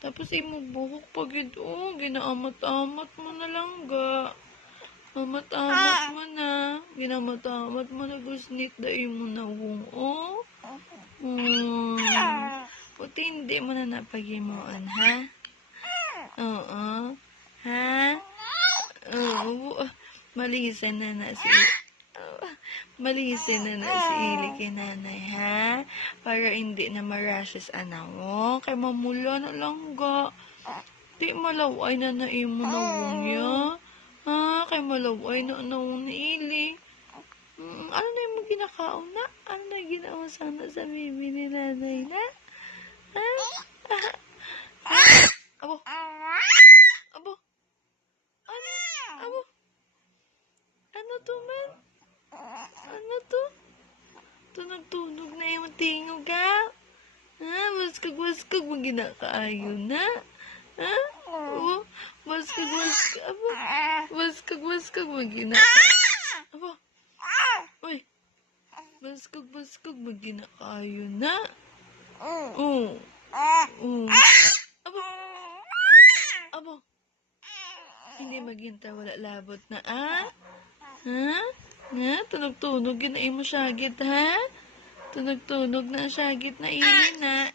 Tapos imo buhok pag ito, ginaamat-amat mo na lang ga. Amat-amat mo na. Ginamat-amat mo na gusnik dahil mo na wong, oh. Puti hindi mo na napagimoan, ha? Oo. Ha? Oo. Malisan na na si... Malisin na na si Ili kay nanay, ha? Para hindi na marashes anak mo. Kay mamula na lang ga. Di malaway na na imo na wong ya. Ha? Kay malaway na na wong ni Ili. Ano na yung ginakaon na? Ano na ginawa sana sa bibi ni nanay na? Ha? Ha? Abo? Abo? Ano? Abo? Ano to, man? Ano to? Tunog-tunog na yung tingog, ha? Ha? Waskag-waskag mo ginakaayo na? Ha? Abo? Waskag-waskag. Abo? Waskag-waskag mo ginakaayo. Abo? Uy! Waskag-waskag mo ginakaayo na? Oo. Abo? Abo? Hindi maghinta, wala labot na, ah? Ha? Ha? Tunog-tunog yun na imo syagit, ha? Tunog-tunog na syagit na ili na.